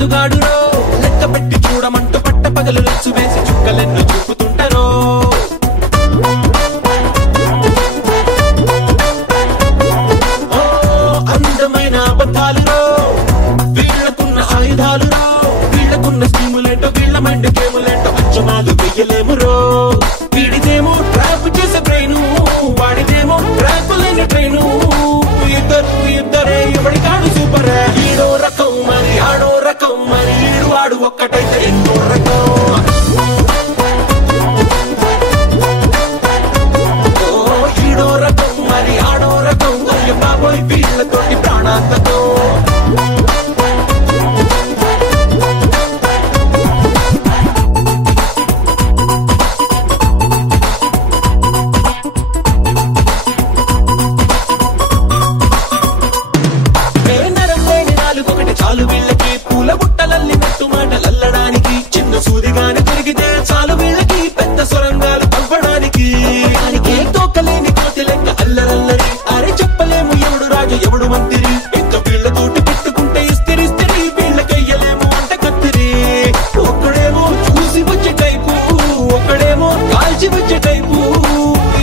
జదుగాడురో లెక్క పెట్టి చూడమంటూ పట్ట పగలు లెచ్చు వేసి చుక్కలెన్ను చూపుతుంటారో అందమైన అబద్ధాలురో వీళ్ళకున్న ఆయుధాలురో వీళ్ళకున్న స్కీములేంటో వీళ్ళ మైండ్ గేములేంటో అచ్చమాలు వెయ్యలేమురో వీడిదేమో ట్రాప్ చేసే బ్రెయిను వాడిదేమో ట్రాప్ లేని ట్రైను ఇద్దరే ఎవడి కాడు సూపర్ ఈడో రకం మరి ఆడో రకం మరి ఈడు ఆడు ఒక్కటైతే ఎన్నో రకం ఈడో రకం మరి ఆడో రకం అయ్య బాబోయ్ వీళ్ళతోటి ప్రాణాంతకం చాలు వీళ్ళకి పూల బుట్టలల్లినట్టు మాటలల్లడానికి చిన్న సూదిగాని దొరికితే చాలు వీళ్ళకి పెద్ద సొరంగాలు తవ్వడానికి దానికే తోకలేని కోతి లెక్క అల్లరల్లరి అరే చెప్పలేము ఎవడు రాజు ఎవడు మంత్రి ఇంకా వీళ్ళతోటి పెట్టుకుంటే ఇస్తిరి వీళ్ళకయ్యలేము అంట కత్తిరి ఒక్కడేమో చూసి వచ్చే టైపు ఒక్కడేమో కాల్చి వచ్చే టైపు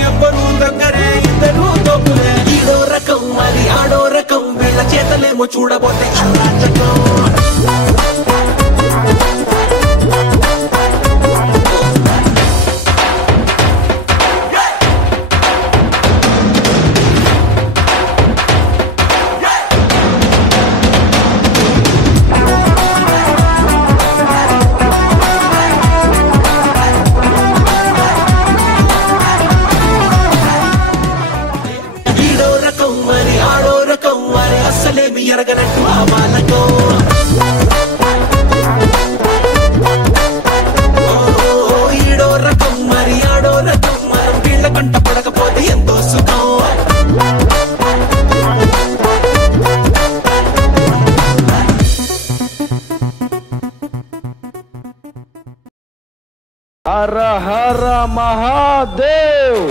ఎవ్వరు దగ్గరే ఇద్దరు తోపులే ఈడో రకం మరి ఆడో రకం వీళ్ళ చేతలేమో చూడబోతే అరాచకం ఈడో రకం మరి ఆడో రకం మరి అస్సలేమి ఎరగనట్టు ఆ బాలకం ఈడో రకం మరి ఆడో రకం మనం వీళ్ళ కంట పడకపోతే ఎంతో సుఖం హర హర మహాదేవ్.